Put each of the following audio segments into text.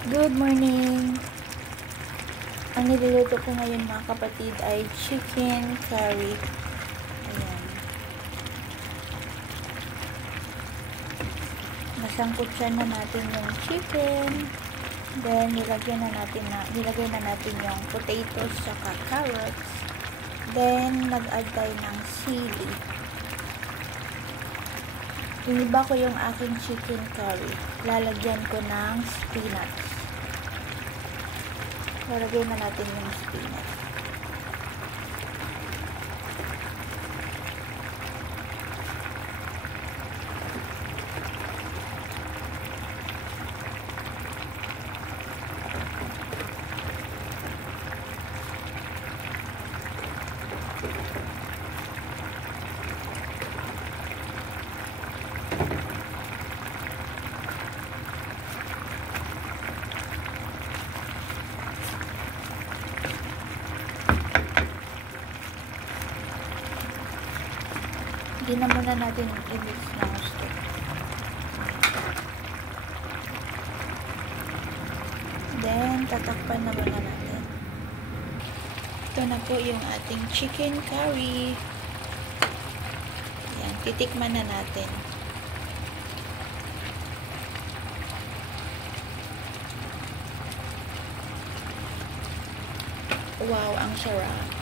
Good morning! Ang niluluto ko ngayon mga kapatid ay chicken curry. Ayan. Nasangkutsan na natin yung chicken. Then, nilagay na natin yung potatoes saka carrots. Then, nag-add tayo ng sili. Iniba ko yung aking chicken curry. Lalagyan ko ng spinach. Lalagay na natin yung spinach. Hindi na muna natin i-mix ng gusto. Then, tatakpan na muna natin. Ito na po yung ating chicken curry. Yan, titikman na natin. Wow, ang sarap.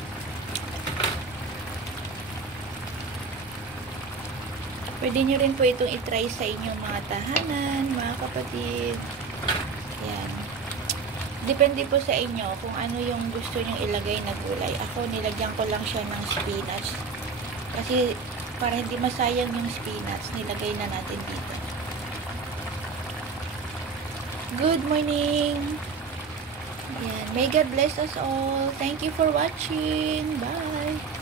Pwede nyo rin po itong itry sa inyong mga tahanan, mga kapatid. Yan. Depende po sa inyo kung ano yung gusto nyo ilagay na gulay. Ako, nilagyan ko lang siya ng spinach. Kasi, para hindi masayang yung spinach, nilagay na natin dito. Good morning! Yan. May God bless us all. Thank you for watching. Bye!